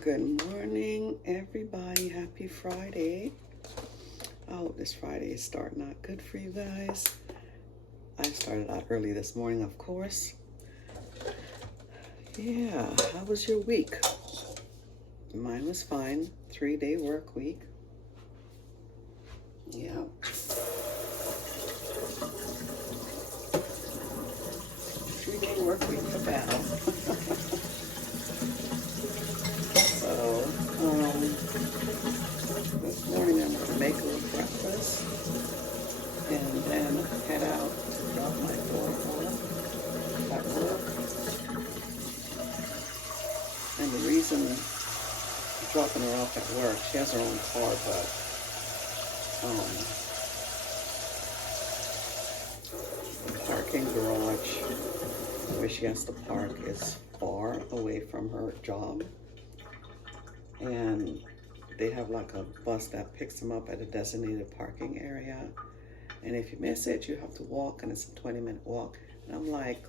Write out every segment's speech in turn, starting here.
Good morning, everybody. Happy Friday. I hope this Friday is starting out good for you guys. I started out early this morning, of course. Yeah, how was your week? Mine was fine. 3-day work week. Yeah. 3-day work week for Val. So, this morning I'm gonna make a little breakfast and then head out to drop my daughter off at work. And the reason I'm dropping her off at work, she has her own car, but the parking garage where she has to park is far away from her job. And they have like a bus that picks them up at a designated parking area. And if you miss it, you have to walk, and it's a 20-minute walk. And I'm like,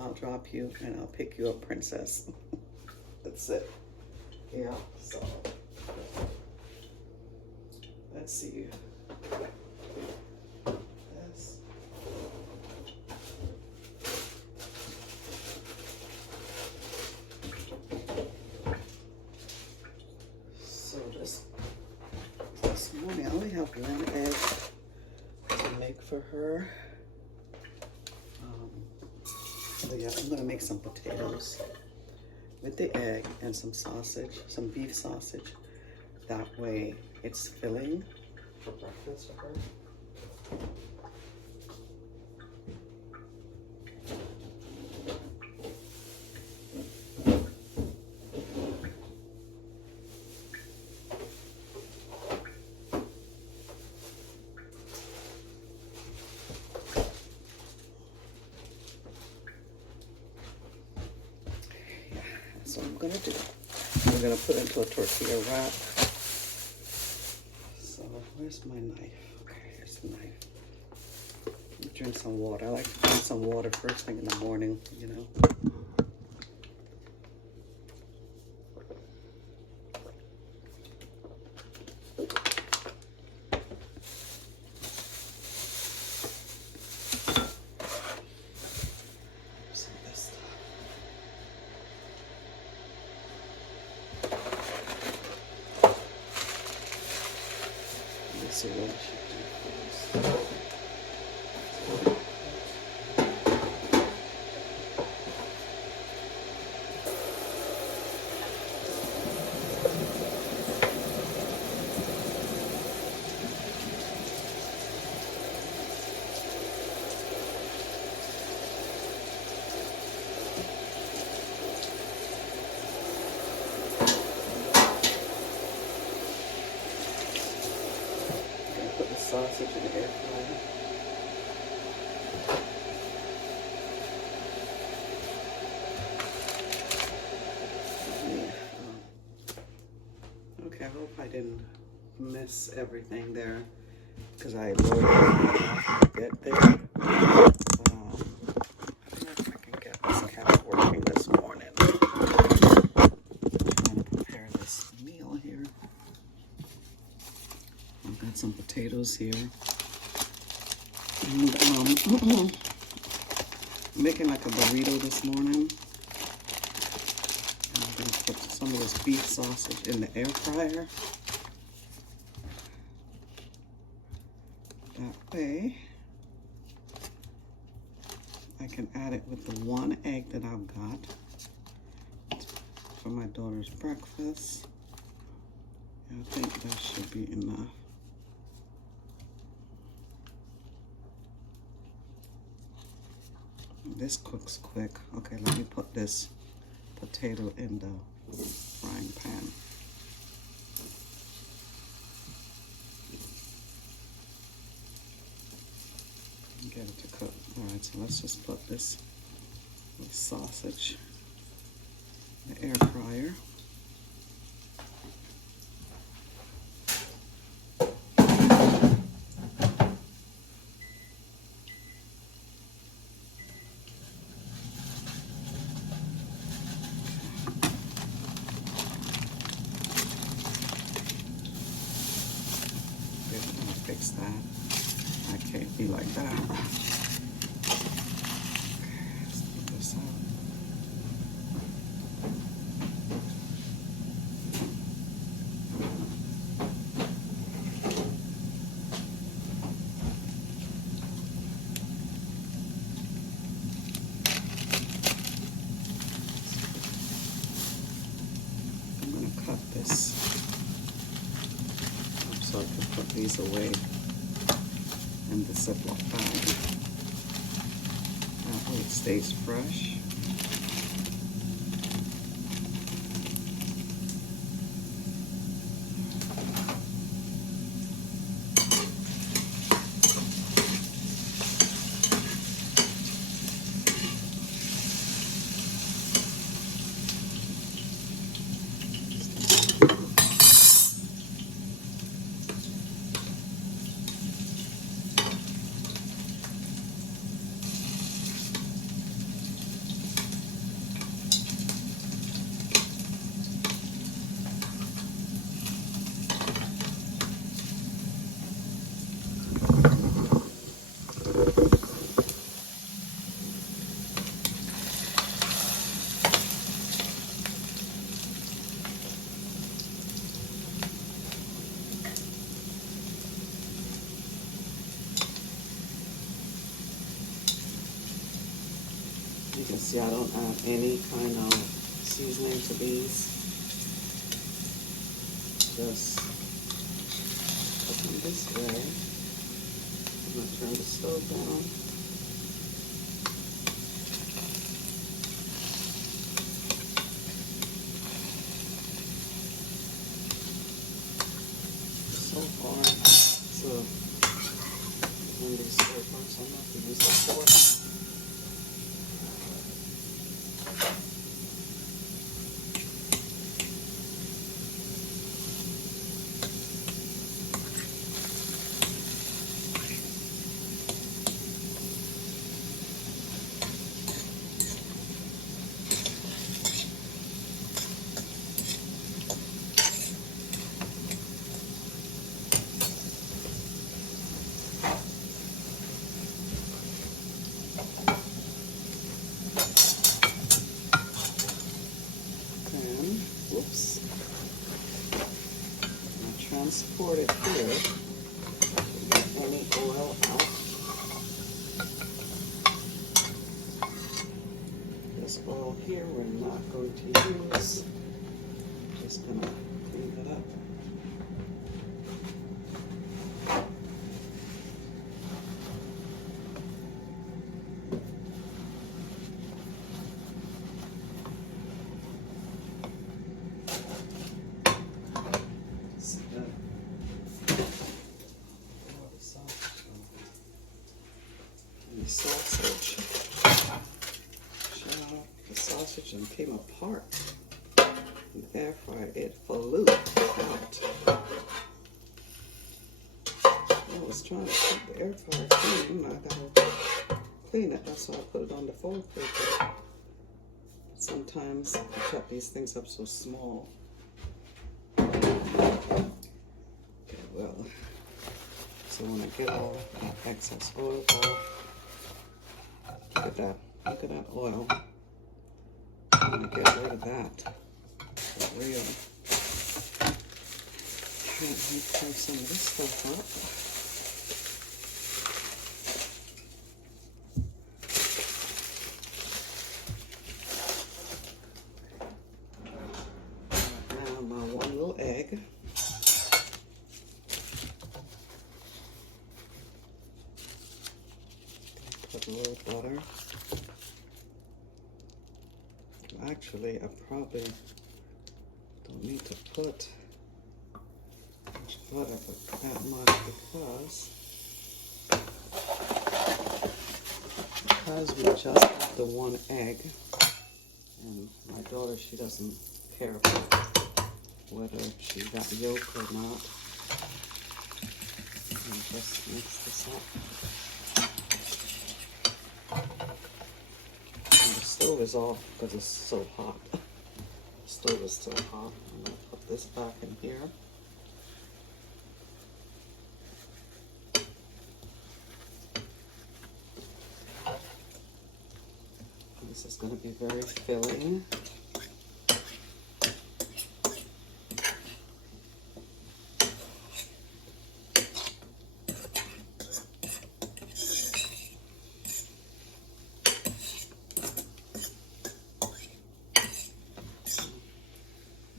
I'll drop you and I'll pick you up, princess. That's it. Yeah, so let's see. Yes. So this morning I only have one egg to make for her. So yeah, I'm gonna make some potatoes with the egg and some sausage, some beef sausage. That way it's filling for breakfast for her. That's what I'm gonna do. I'm gonna put it into a tortilla wrap. So where's my knife? Okay, here's the knife. Drink some water. I like to drink some water first thing in the morning, you know. So what I should do first. Sausage in the air fryer. Yeah. Okay, I hope I didn't miss everything there because I loaded it a bit there. I don't know if I can get this cap working this morning. I'm going to prepare this meal here. I've got some potatoes here. And making like a burrito this morning. And I'm going to put some of this beef sausage in the air fryer. That way I can add it with the one egg that I've got for my daughter's breakfast. I think that should be enough. This cooks quick. Okay, let me put this potato in the frying pan. Get it to cook. Alright, so let's just put this sausage in the air fryer. like that. Let's put this on. I'm going to cut this up so I can put these away in the Ziploc bag. That way it stays fresh. You can see I don't add any kind of seasoning to these. Just put them this way. I'm going to turn the stove down. So far, so when these peppers, I'm not going to use the fork. Whoops. Now transport it here to get any oil out. This oil here we're not going to use. Just gonna clean it up. Sausage. The sausage and came apart. In the air fryer, it flew out. I was trying to keep the air fryer clean. I gotta clean it. That's why I put it on the foil paper. Sometimes I cut these things up so small. Okay, well. So when I get all that excess oil off, look at that oil. I'm gonna get rid of that. For real. Let me turn some of this stuff up. Now my one little egg. Put a little butter. Actually, I probably don't need to put much butter, but that much because we just have the one egg, and my daughter, she doesn't care about whether she got yolk or not. And just mix this up. The stove is off because it's so hot. The stove is so hot. I'm going to put this back in here. This is going to be very filling.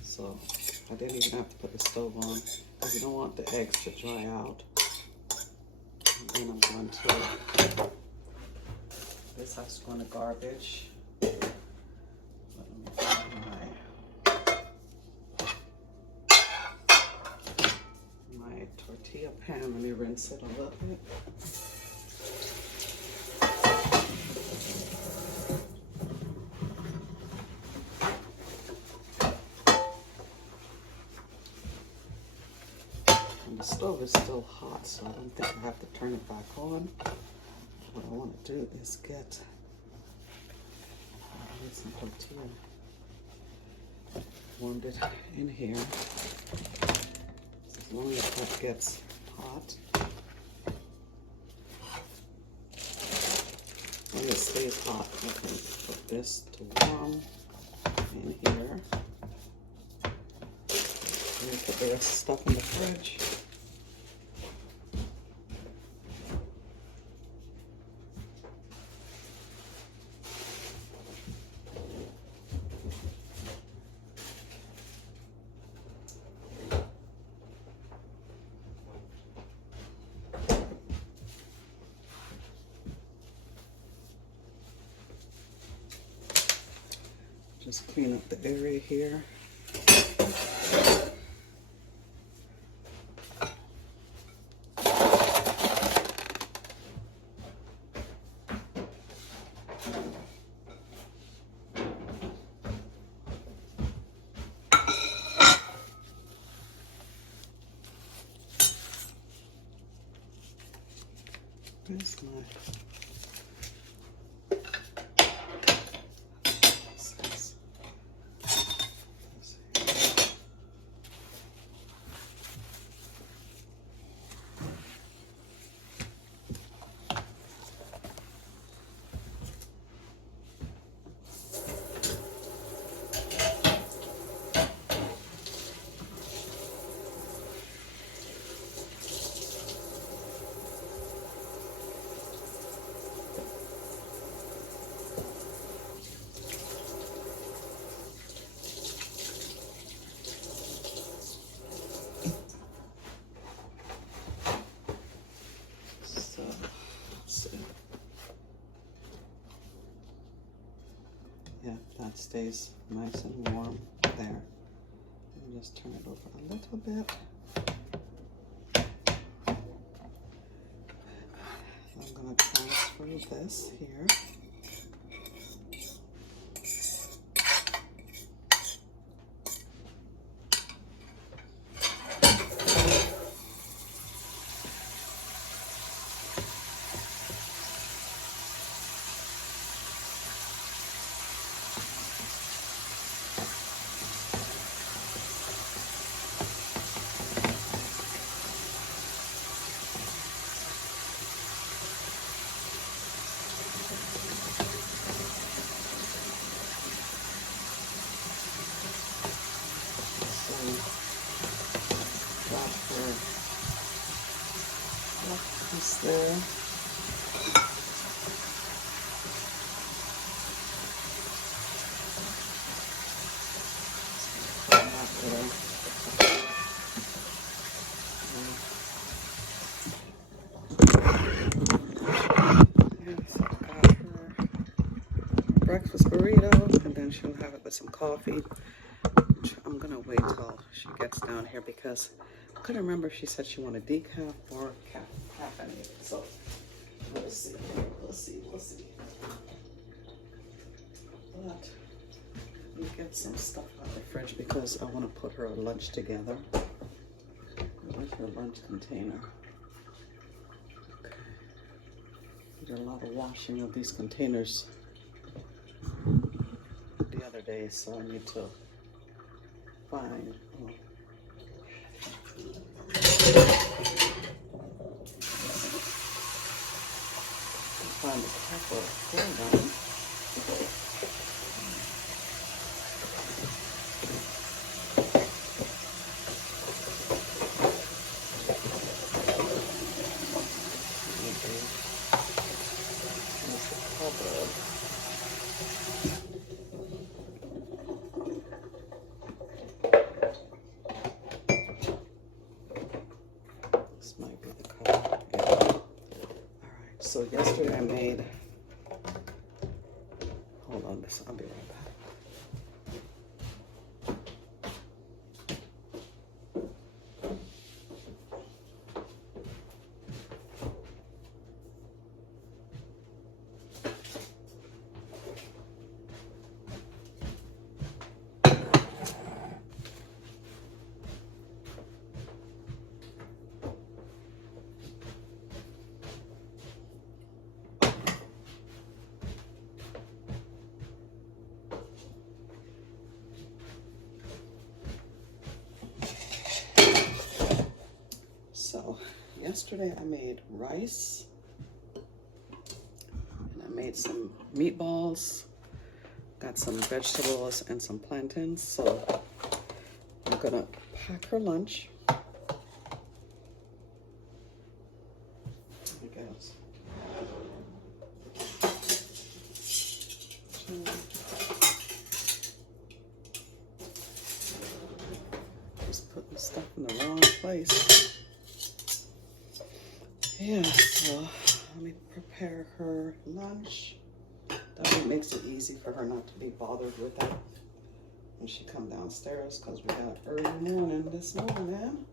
So I didn't even have to put the stove on because you don't want the eggs to dry out. And then I'm going to, this has to go in the garbage. Let me find my tortilla pan. Let me rinse it a little bit. The stove is still hot, so I don't think I have to turn it back on. What I want to do is get some tortilla warmed it in here. As long as that gets hot, when it stays hot, I can put this to warm in here. And put the rest of the stuff in the fridge. Just clean up the area here. Where's my... Yeah, that stays nice and warm there. Let me just turn it over a little bit. I'm going to transfer this here. There. Breakfast burrito, and then she'll have it with some coffee. I'm gonna wait till she gets down here because I couldn't remember if she said she wanted decaf or caffeinated. So we'll see. We'll see. But let me get some stuff out of the fridge because I want to put her lunch together. Where's her lunch container? Okay. We did a lot of washing of these containers the other day, so I need to find the cap or hold on. So yesterday I made, hold on, I'll be right back. So yesterday I made rice and I made some meatballs, got some vegetables and some plantains. So I'm gonna pack her lunch. I guess. Just putting stuff in the wrong place. Yeah, so let me prepare her lunch. That way makes it easy for her not to be bothered with that when she come downstairs, because we got early morning this morning.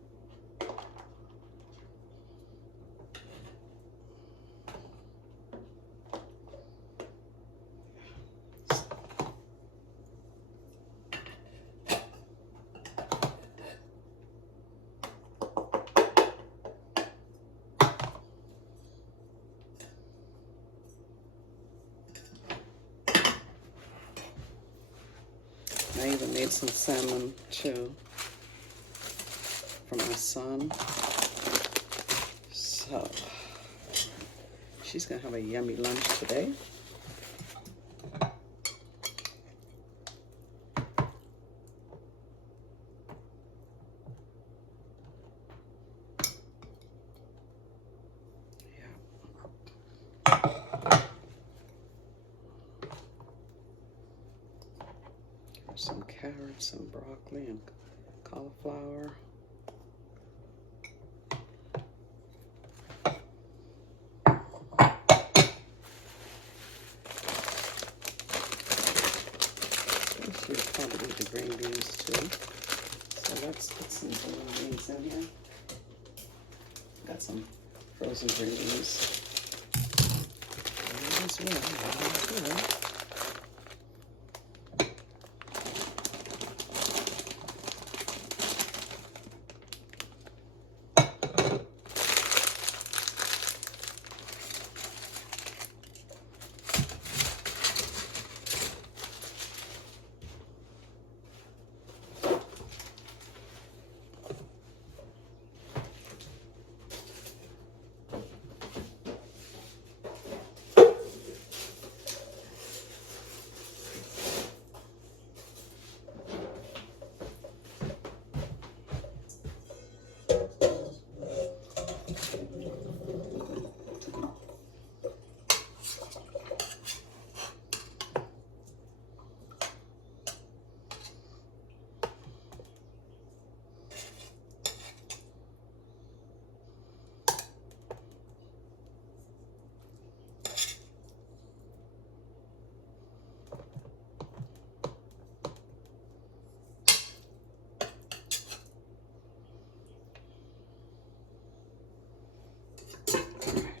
I even made some salmon too for my son. So she's gonna have a yummy lunch today. Some carrots and broccoli and cauliflower. This will probably the green beans too. So let's put some green beans in here. Got some frozen green beans. As well.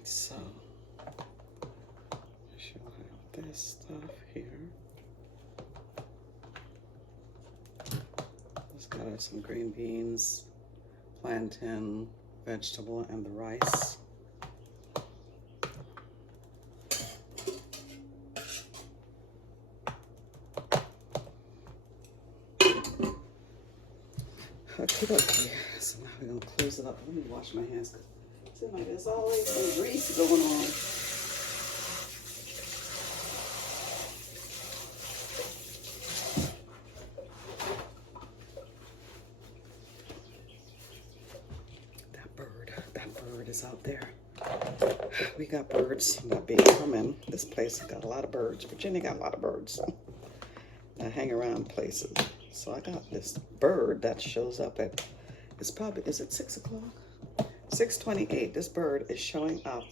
So she'll have this stuff here. Just got her some green beans, plantain, vegetable, and the rice. Okay, so now we're gonna close it up. Let me wash my hands because it seems like there's always some grease going on. That bird is out there. We got birds that be coming. This place has got a lot of birds. Virginia got a lot of birds that hang around places. So I got this bird that shows up at, it's probably, is it 6 o'clock? 6:28. This bird is showing up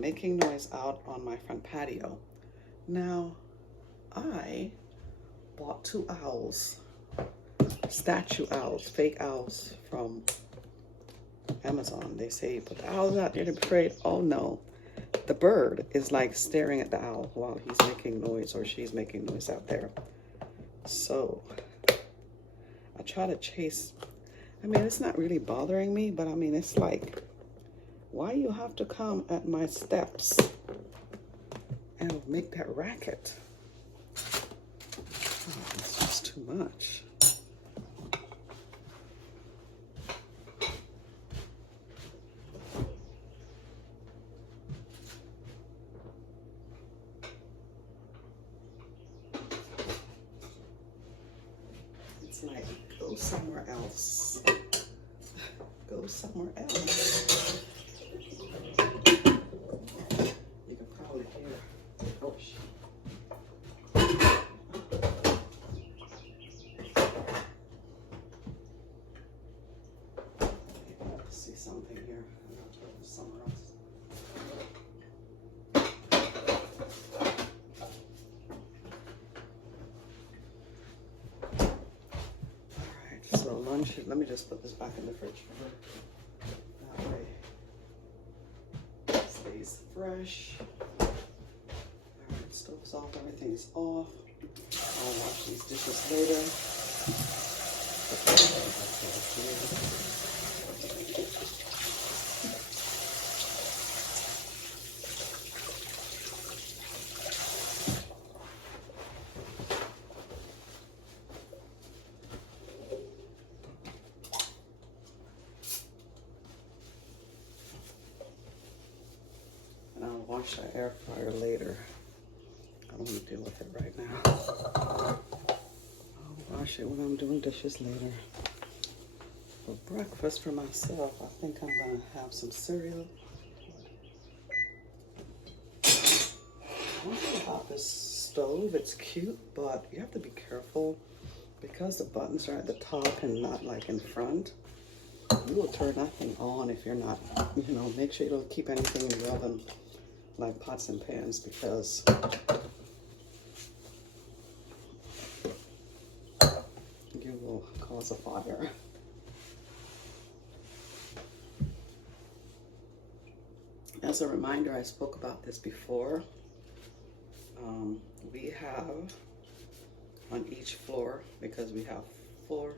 making noise out on my front patio. Now, I bought 2 owls, statue owls, fake owls from Amazon. They say you put the owls out there to be afraid. Oh no, the bird is like staring at the owl while he's making noise or she's making noise out there. So I try to chase. I mean, it's not really bothering me, but I mean, it's like, why you have to come at my steps and make that racket? Oh, it's just too much. It's like, go somewhere else. Go somewhere else. You can probably hear. Oh, shit. I see something here. I'm going to go somewhere else. So lunch, let me just put this back in the fridge. That way it stays fresh. Alright, stove's off, everything's off. I'll wash these dishes later. Wash the air fryer later. I don't want to deal with it right now. I'll wash it when I'm doing dishes later. For breakfast for myself, I think I'm going to have some cereal. One thing about this stove, it's cute, but you have to be careful because the buttons are at the top and not like in front. You will turn that thing on if you're not, you know, make sure you don't keep anything in the oven like pots and pans, because you will cause a fire. As a reminder, I spoke about this before. We have on each floor, because we have 4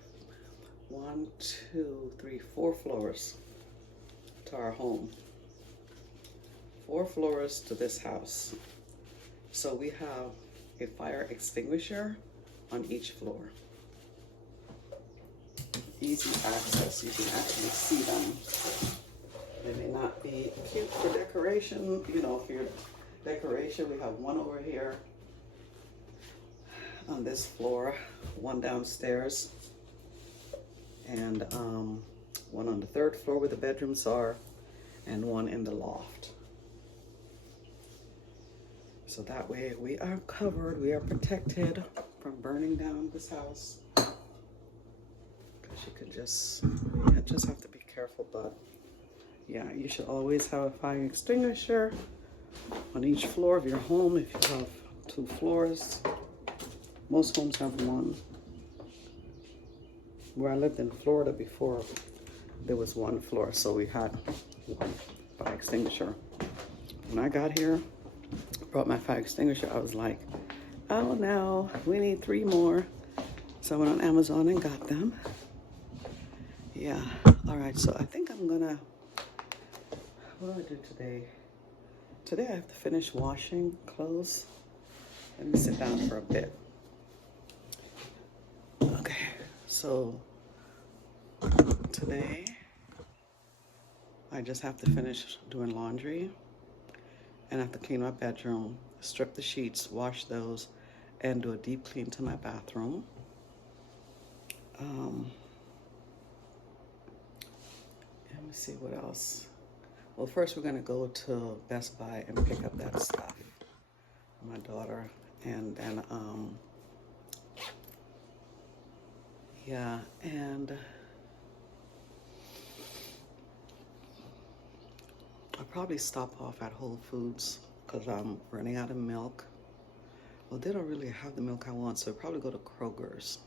floors to our home. 4 floors to this house. So we have a fire extinguisher on each floor. Easy access, you can actually see them. They may not be cute for decoration, you know, for your decoration. We have one over here on this floor, one downstairs, and one on the 3rd floor where the bedrooms are, and one in the loft. So that way we are covered, we are protected from burning down this house. Because you could just have to be careful, but yeah, you should always have a fire extinguisher on each floor of your home. If you have 2 floors, most homes have 1. Where I lived in Florida before, there was 1 floor, so we had 1 fire extinguisher. When I got here, brought my fire extinguisher, I was like, oh no, we need 3 more. So I went on Amazon and got them. Yeah, all right, so I think I'm gonna, what do I do today? Today I have to finish washing clothes. Let me sit down for a bit. Okay, so today I just have to finish doing laundry. And I have to clean my bedroom, strip the sheets, wash those, and do a deep clean to my bathroom. Let me see what else. Well, first we're gonna go to Best Buy and pick up that stuff for my daughter, and then yeah, and I probably stop off at Whole Foods because I'm running out of milk. Well, they don't really have the milk I want, so I'll probably go to Kroger's.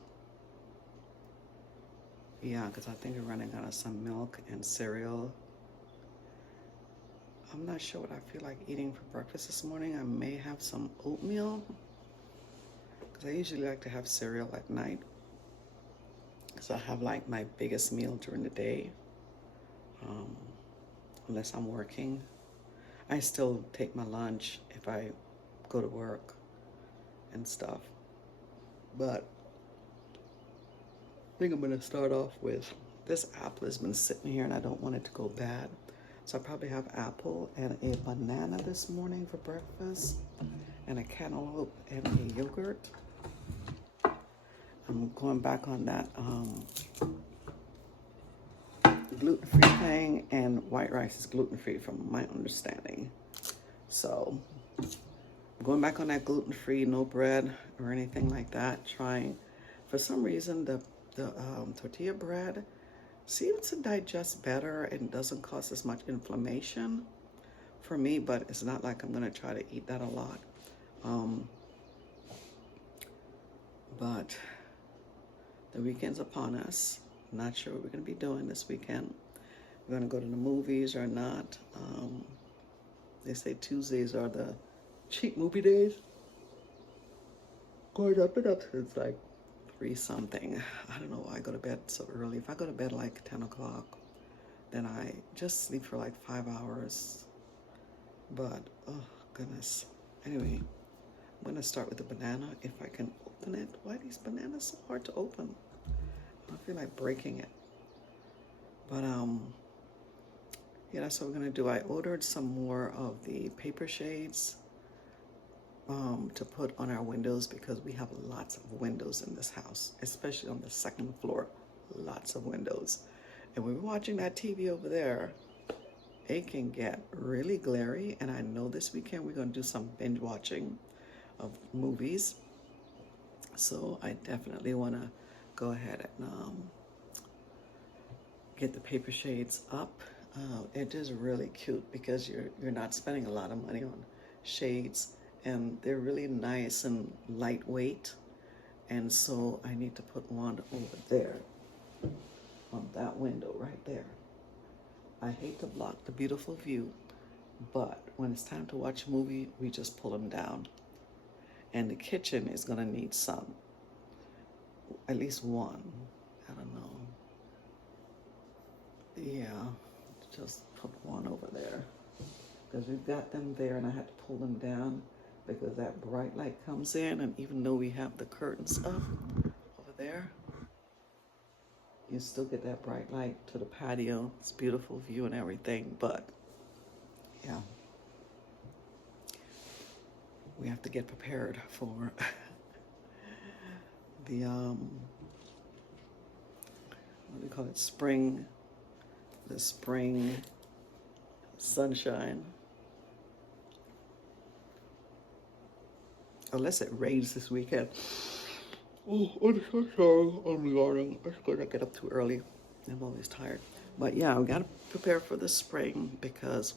Yeah, because I think we're running out of some milk and cereal. I'm not sure what I feel like eating for breakfast this morning. I may have some oatmeal because I usually like to have cereal at night because I have like my biggest meal during the day. Unless I'm working. I still take my lunch if I go to work and stuff. But I think I'm gonna start off with this apple has been sitting here and I don't want it to go bad. So I probably have apple and a banana this morning for breakfast and a cantaloupe and a yogurt. I'm going back on that gluten-free thing, and white rice is gluten-free from my understanding. So going back on that gluten-free, no bread or anything like that. Trying, for some reason, the tortilla bread seems to digest better and doesn't cause as much inflammation for me, but it's not like I'm gonna try to eat that a lot. But the weekend's upon us. Not sure what we're gonna be doing this weekend. We're gonna go to the movies or not. They say Tuesdays are the cheap movie days. Going up and up since like 3 something. I don't know why I go to bed so early. If I go to bed like 10 o'clock, then I just sleep for like 5 hours. But, oh goodness. Anyway, I'm gonna start with the banana if I can open it. Why are these bananas so hard to open? I feel like breaking it. But yeah, that's what we're gonna do. I ordered some more of the paper shades to put on our windows because we have lots of windows in this house, especially on the second floor. Lots of windows. And when we're watching that TV over there, it can get really glary. And I know this weekend we're gonna do some binge watching of movies. So I definitely wanna go ahead and get the paper shades up. It is really cute because you're not spending a lot of money on shades, and they're really nice and lightweight. And so I need to put one over there on that window right there. I hate to block the beautiful view, but when it's time to watch a movie, we just pull them down. And the kitchen is gonna need some, at least one. I don't know. Yeah, just put one over there because we've got them there and I had to pull them down because that bright light comes in, and even though we have the curtains up over there, you still get that bright light to the patio. It's a beautiful view and everything, but yeah, we have to get prepared for the what do you call it, spring, the spring sunshine. Unless it rains this weekend. Oh, I'm so sorry. I'm yawning. I just gotta get up too early. I'm always tired. But yeah, we gotta prepare for the spring because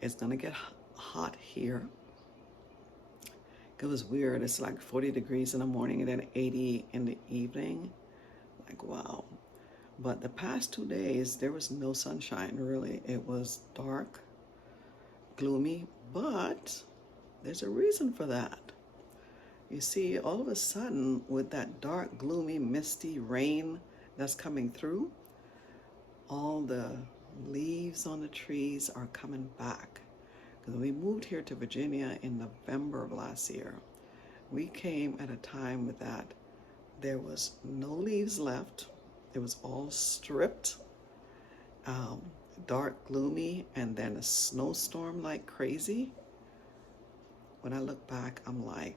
it's gonna get hot here. It was weird. It's like 40 degrees in the morning and then 80 in the evening. Like, wow. But the past 2 days, there was no sunshine, really. It was dark, gloomy, but there's a reason for that. You see, all of a sudden, with that dark, gloomy, misty rain that's coming through, all the leaves on the trees are coming back. Because we moved here to Virginia in November of last year. We came at a time that there was no leaves left. It was all stripped, dark, gloomy, and then a snowstorm like crazy. When I look back, I'm like,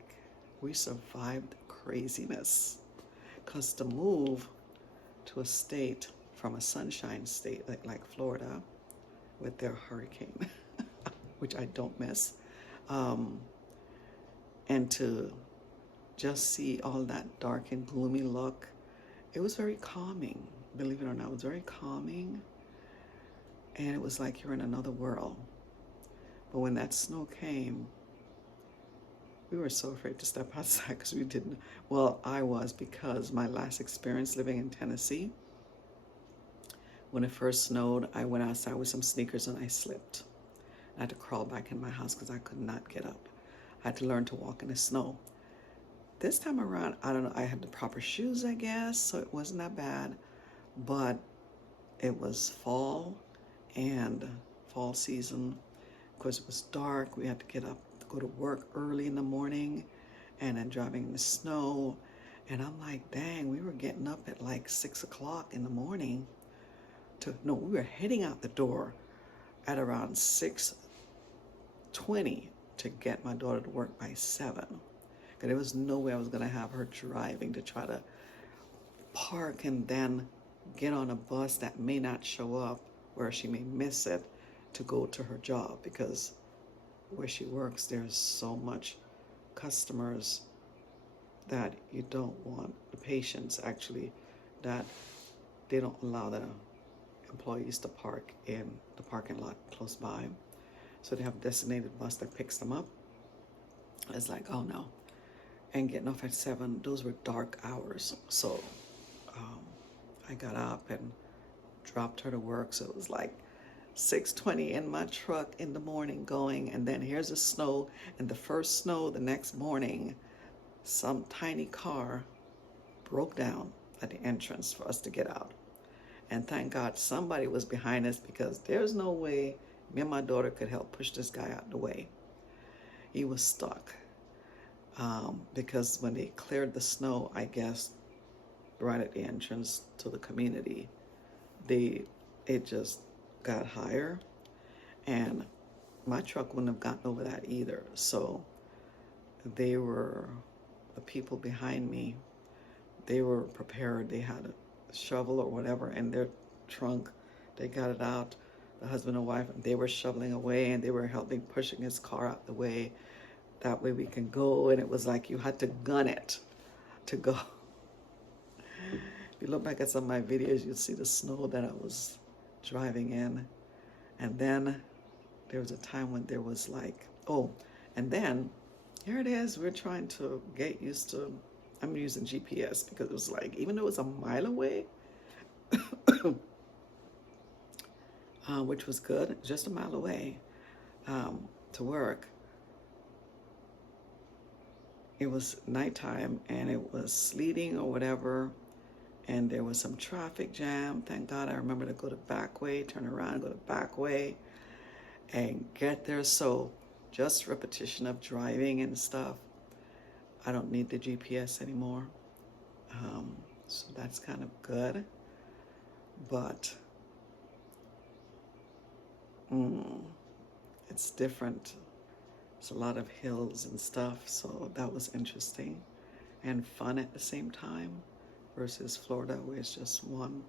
we survived craziness. Because to move to a state from a sunshine state like Florida with their hurricane, which I don't miss, and to just see all that dark and gloomy look, it was very calming. Believe it or not, it was very calming. and it was like you're in another world. But when that snow came, we were so afraid to step outside because we didn't. Well, I was, because my last experience living in Tennessee, when it first snowed, I went outside with some sneakers and I slipped. I had to crawl back in my house because I could not get up. I had to learn to walk in the snow. This time around, I don't know, I had the proper shoes, I guess, so it wasn't that bad. But it was fall and fall season. Of course, it was dark. We had to get up to go to work early in the morning, and then driving in the snow. And I'm like, dang, we were getting up at like 6 o'clock in the morning. We were heading out the door at around 6:20 to get my daughter to work by 7. Because there was no way I was going to have her driving to try to park and then get on a bus that may not show up, where she may miss it, to go to her job. Because where she works, there's so much customers that you don't want, the patients actually, that they don't allow the employees to park in the parking lot close by. So they have a designated bus that picks them up. It's like, oh no. And getting off at 7, those were dark hours. So I got up and dropped her to work. So it was like 6:20 in my truck in the morning going, and then here's the snow. And the first snow the next morning, some tiny car broke down at the entrance for us to get out. And thank God somebody was behind us, because there's no way me and my daughter could help push this guy out of the way. He was stuck. Because when they cleared the snow, I guess, right at the entrance to the community, it just got higher. And my truck wouldn't have gotten over that either. So the people behind me, they were prepared. They had a shovel or whatever in their trunk. They got it out. The husband and wife, they were shoveling away, and they were helping pushing his car out the way. That way we can go. And it was like you had to gun it to go. If you look back at some of my videos, you'll see the snow that I was driving in. And then there was a time when there was like, and then here it is. We're trying to get used to, I'm using GPS, because it was like, even though it was a mile away, which was good, just a mile away to work, it was nighttime and it was sleeting or whatever, and there was some traffic jam. Thank God I remember to go the back way, turn around, go the back way, and get there. So just repetition of driving and stuff. I don't need the GPS anymore. So that's kind of good. But it's different. It's a lot of hills and stuff, so that was interesting and fun at the same time, versus Florida, where it's just one,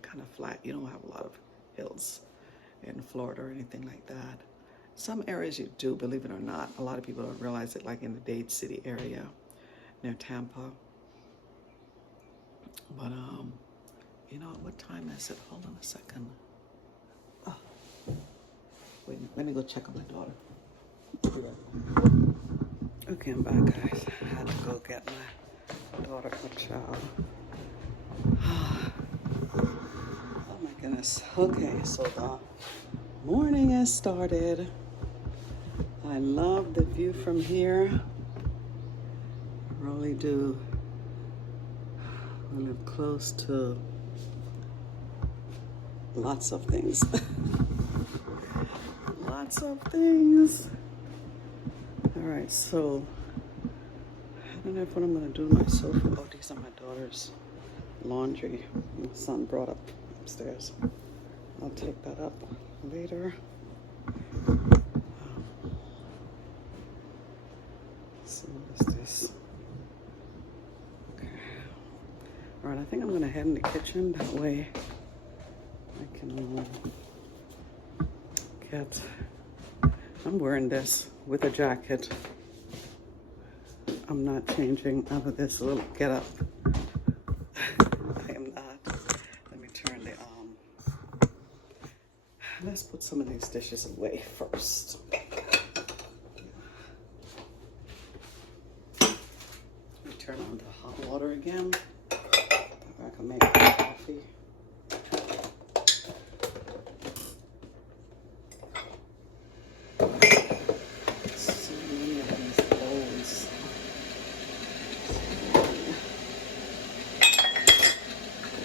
kind of flat. You don't have a lot of hills in Florida or anything like that. Some areas you do, believe it or not. A lot of people don't realize it, like in the Dade City area near Tampa. But you know, what time is it? Hold on a second. Oh, wait, let me go check on my daughter. Okay, I'm back, guys. I had to go get my daughter a child. Oh my goodness. Okay, so the morning has started. I love the view from here. I really do. I live close to lots of things. Lots of things. All right, so I don't know what I'm gonna do to my sofa. Oh, these are my daughter's laundry. My son brought up upstairs. I'll take that up later. So what is this? Okay. All right, I think I'm gonna head in the kitchen. That way I can get. I'm wearing this with a jacket. I'm not changing out of this little get up. I am not. Let me turn let's put some of these dishes away first. We turn on the hot water again. I can make coffee. So many of these bowls.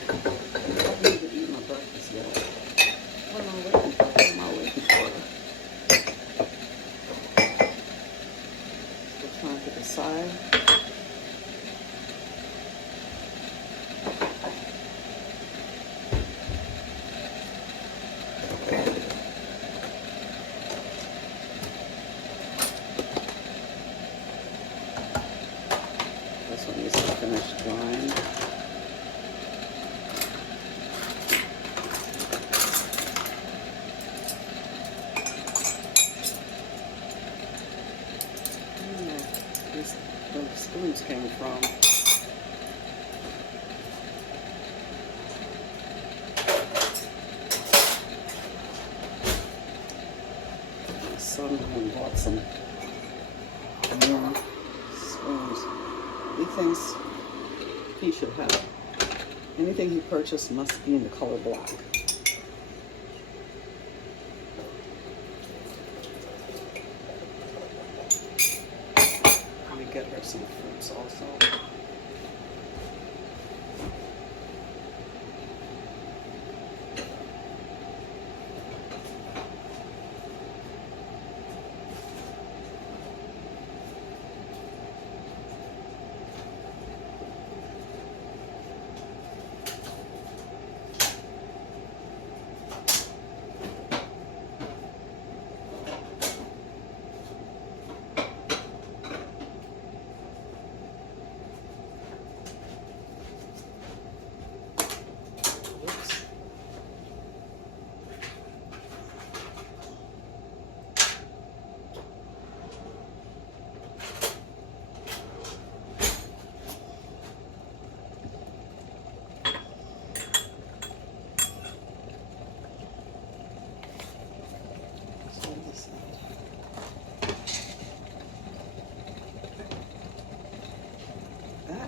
I haven't even eaten my breakfast yet. What am I waiting for? What am I waiting for? Still trying to decide. This one needs to finish drying. Where the spoons came from. My son went and bought some more spoons. He thinks he should have. Anything he purchased must be in the color black. Get her some fruits also.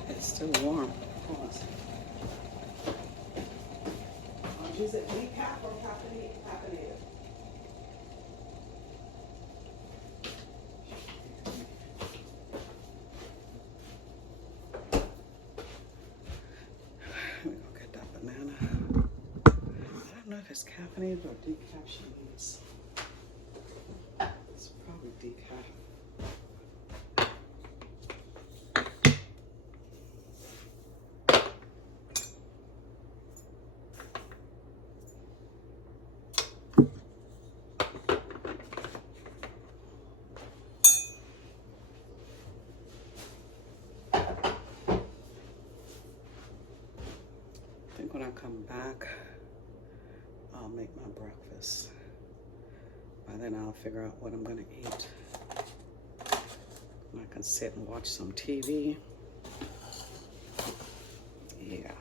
It's still warm. Pause. Is it decaf or caffeinated? Let me go get that banana. I don't know if it's caffeinated or decaf she needs. It's probably decaf. When I come back, I'll make my breakfast. By then I'll figure out what I'm gonna eat. And I can sit and watch some TV. Yeah.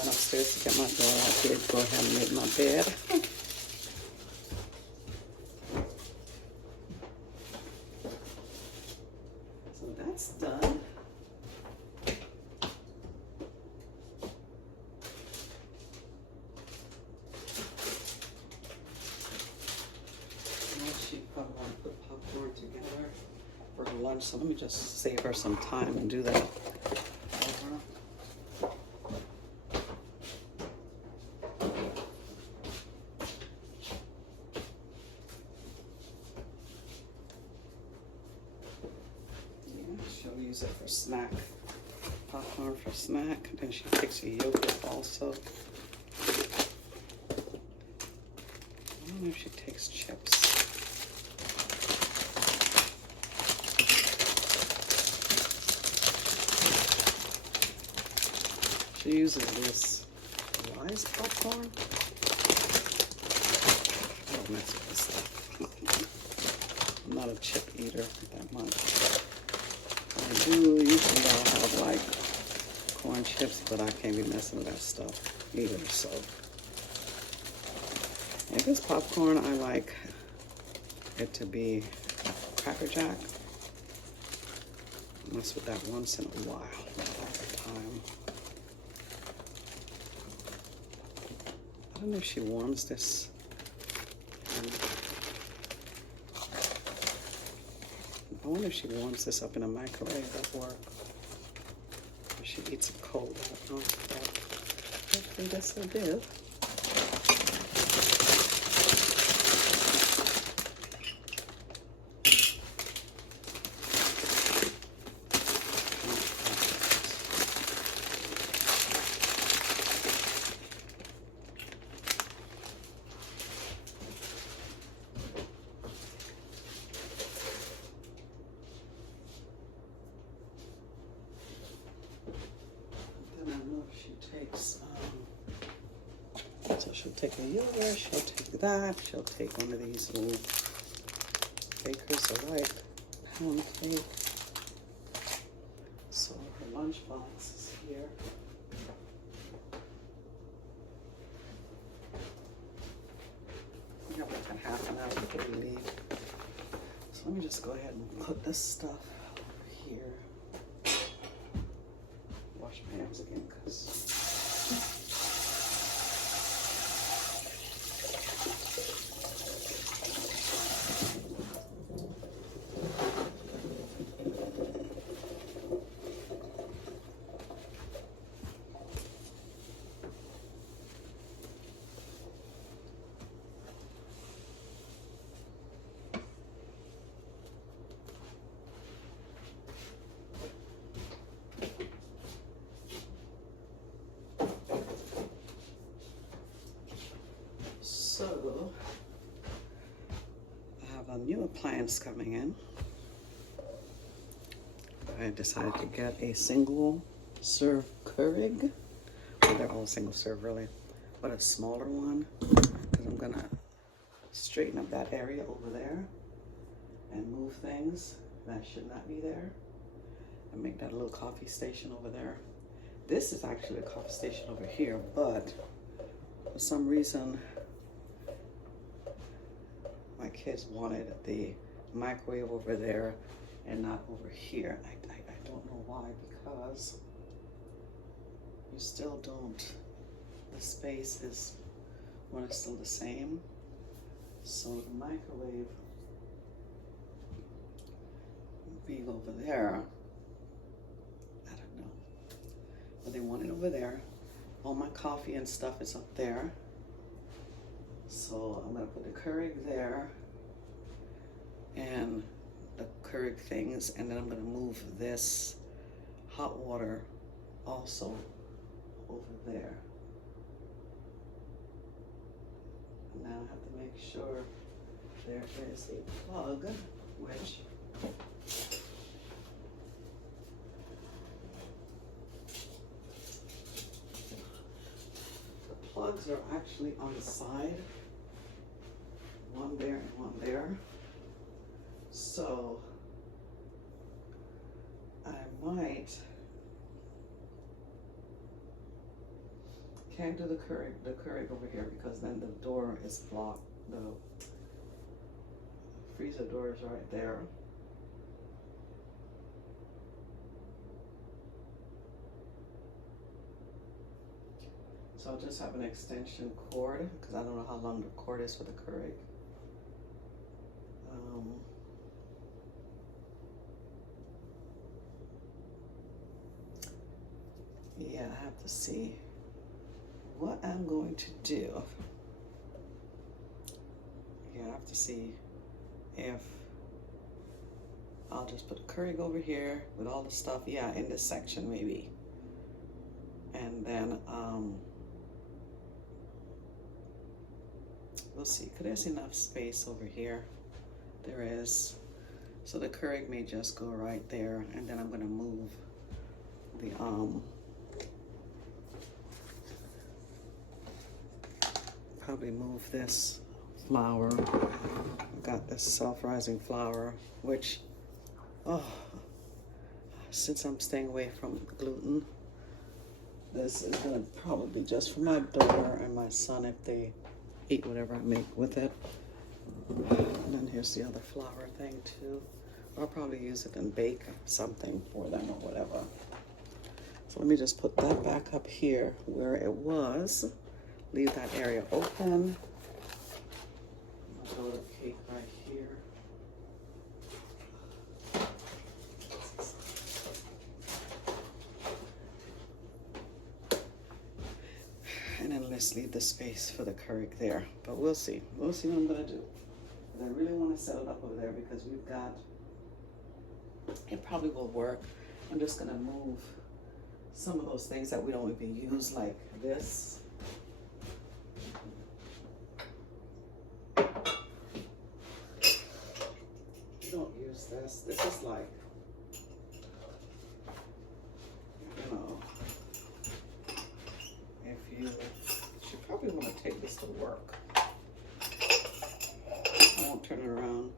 Upstairs to get my door out here to go ahead and make my bed. So that's done. Now she probably want to put popcorn together for her lunch, so let me just save her some time and do that. She'll use it for snack, popcorn for snack. Then she takes a yogurt also. I don't know if she takes chips. She uses this rice popcorn. I don't mess with this stuff. I'm not a chip eater that much. I do usually have like corn chips, but I can't be messing with that stuff either. So if it's popcorn, I like it to be Cracker Jack. I mess with that once in a while, not all the time. I don't know if she warms this. I wonder if she warms this up in a microwave at work. Or she eats it cold. I don't know. But hopefully this will do. So she'll take a yogurt, she'll take that, she'll take one of these little Bakers Delight pound cake. So her lunchbox is here. We have like a half an hour before we leave. So let me just go ahead and put this stuff over here. Wash my hands again because so I have a new appliance coming in. I decided to get a single serve Keurig. Well, they're all single serve really, but a smaller one because I'm gonna straighten up that area over there and move things that should not be there and make that a little coffee station over there. This is actually a coffee station over here, but for some reason my kids wanted the microwave over there and not over here. I don't know why, because you still don't, the space is when it's still the same. So the microwave being over there, I don't know, but they want it over there. All my coffee and stuff is up there. So I'm gonna put the Keurig there and the Keurig things, and then I'm gonna move this hot water also over there. And now I have to make sure there is a plug, which the plugs are actually on the side. One there and one there. So I might, can't do the Keurig over here because then the door is blocked. The freezer door is right there. So I'll just have an extension cord because I don't know how long the cord is for the Keurig. Yeah, I have to see what I'm going to do. Yeah, I have to see if I'll just put a Keurig over here with all the stuff. Yeah, in this section maybe. And then we'll see, because there's enough space over here. There is. So the Keurig may just go right there, and then I'm gonna move the probably move this flower. I got this self-rising flower, which, oh, since I'm staying away from gluten, this is gonna probably be just for my daughter and my son if they eat whatever I make with it. And then here's the other flour thing too. I'll probably use it and bake something for them or whatever. So let me just put that back up here where it was. Leave that area open. I'll throw the cake right here. And then let's leave the space for the Keurig there. But we'll see. We'll see what I'm gonna do. But I really want to set it up over there because we've got, it probably will work. I'm just gonna move some of those things that we don't even use, like this. We don't use this. This is like, you know, if you should probably want to take this to work. I won't turn it around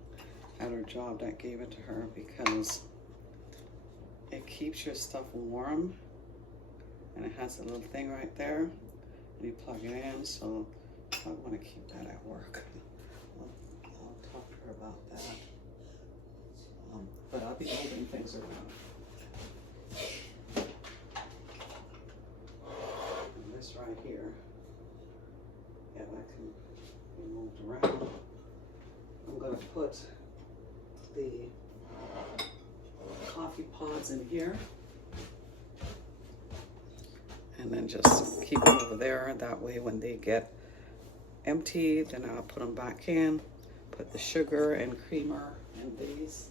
at her job that gave it to her because it keeps your stuff warm, and it has a little thing right there, and you plug it in. So I want to keep that at work. I'll talk to her about that. But I'll be moving things around. And this right here, yeah, that can be moved around. I'm going to put the coffee pods in here. And then just keep them over there. That way when they get empty, then I'll put them back in. Put the sugar and creamer in these.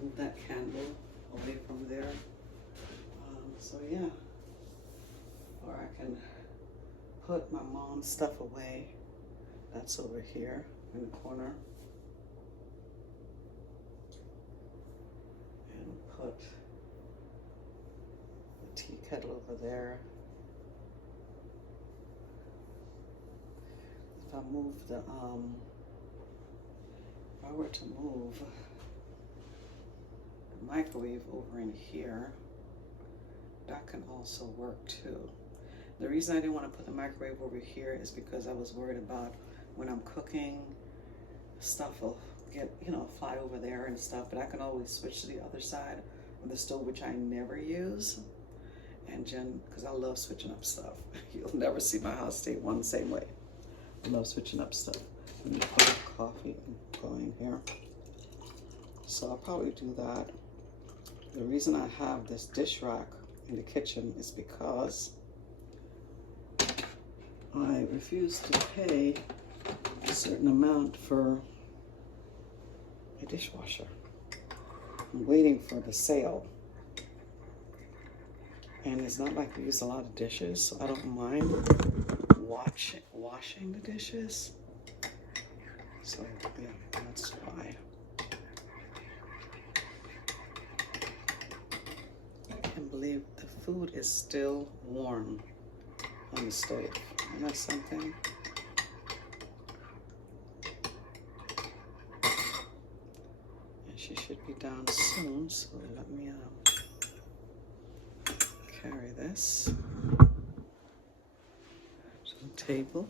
Move that candle away from there. So yeah. Or I can put my mom's stuff away. That's over here in the corner. And put the tea kettle over there. If I move the, if I were to move the microwave over in here, that can also work too. The reason I didn't want to put the microwave over here is because I was worried about when I'm cooking, stuff will get, you know, fly over there and stuff, but I can always switch to the other side of the stove, which I never use. And Jen, because I love switching up stuff. You'll never see my house stay one same way. I love switching up stuff. Let me put coffee going here. So I'll probably do that. The reason I have this dish rack in the kitchen is because I refuse to pay a certain amount for a dishwasher. I'm waiting for the sale. And it's not like we use a lot of dishes, so I don't mind washing the dishes. So yeah, that's why. I can't believe the food is still warm on the stove. Isn't that something? And she should be down soon, so let me carry this to the table.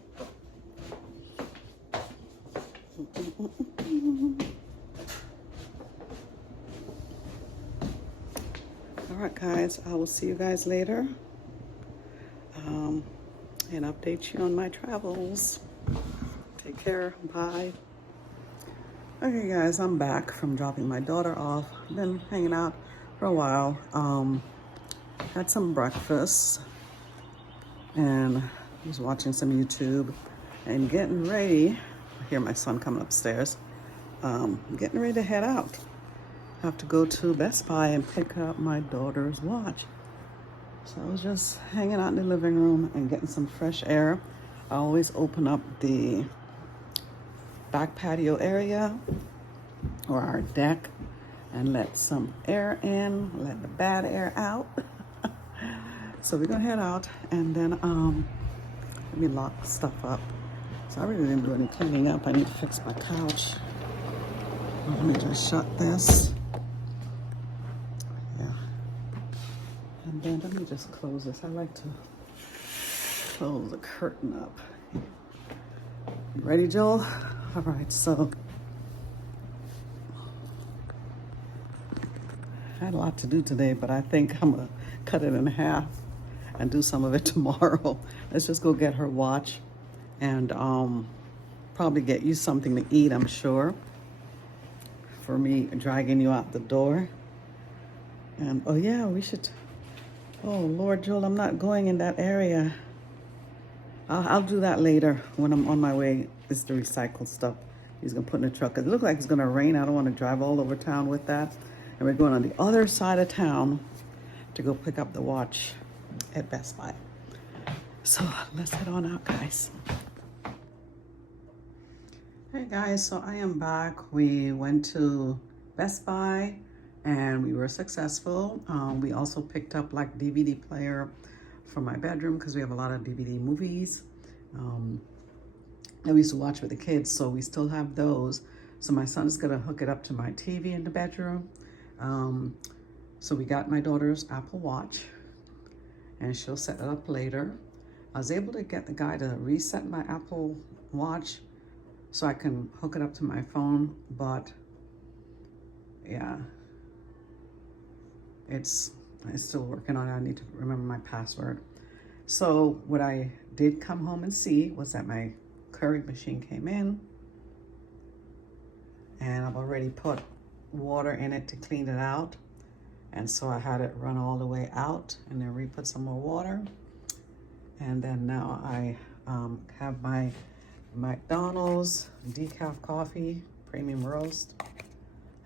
All right, guys, I will see you guys later and update you on my travels. Take care. Bye. Okay, guys, I'm back from dropping my daughter off. Been hanging out for a while. Had some breakfast and was watching some YouTube and getting ready. I hear my son coming upstairs. Getting ready to head out. I have to go to Best Buy and pick up my daughter's watch. So I was just hanging out in the living room and getting some fresh air. I always open up the back patio area or our deck and let some air in, let the bad air out. So we're gonna head out, and then let me lock stuff up. So I really didn't do any cleaning up. I need to fix my couch. Let me just shut this. Yeah. And then let me just close this. I like to close the curtain up. You ready, Joel? All right, so I had a lot to do today, but I think I'm gonna cut it in half and do some of it tomorrow. Let's just go get her watch and probably get you something to eat, I'm sure, for me dragging you out the door. And oh yeah, we should, oh Lord, Joel, I'm not going in that area. I'll do that later when I'm on my way. It's the recycled stuff he's gonna put in the truck. It looks like it's gonna rain. I don't wanna drive all over town with that. And we're going on the other side of town to go pick up the watch at Best Buy. So let's head on out, guys. Hey guys, so I am back. We went to Best Buy and we were successful. We also picked up like DVD player for my bedroom because we have a lot of DVD movies that we used to watch with the kids, so we still have those. So my son's gonna hook it up to my TV in the bedroom. So we got my daughter's Apple Watch and she'll set it up later. I was able to get the guy to reset my Apple Watch so I can hook it up to my phone, but yeah, it's still working on it. I need to remember my password. So what I did come home and see was that my Keurig machine came in and I've already put water in it to clean it out. And so I had it run all the way out and then re-put some more water. And then now I have my McDonald's decaf coffee, premium roast.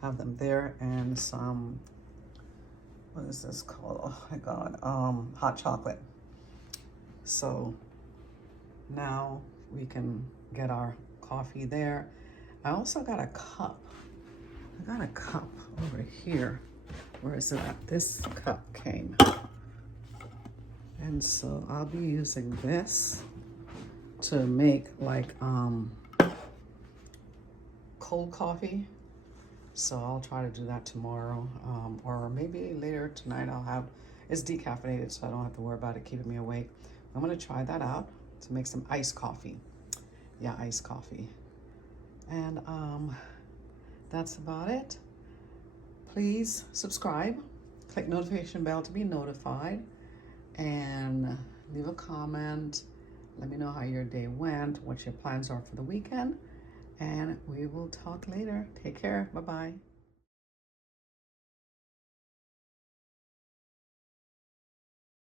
Have them there and some, what is this called? Oh my God, hot chocolate. So now we can get our coffee there. I also got a cup. I got a cup over here. Where is it at? This cup came. And so I'll be using this to make like cold coffee. So I'll try to do that tomorrow. Or maybe later tonight I'll have, it's decaffeinated so I don't have to worry about it keeping me awake. I'm gonna try that out to make some iced coffee. Yeah, iced coffee. And that's about it. Please subscribe, click notification bell to be notified, and leave a comment. Let me know how your day went, what your plans are for the weekend, and we will talk later. Take care. Bye-bye.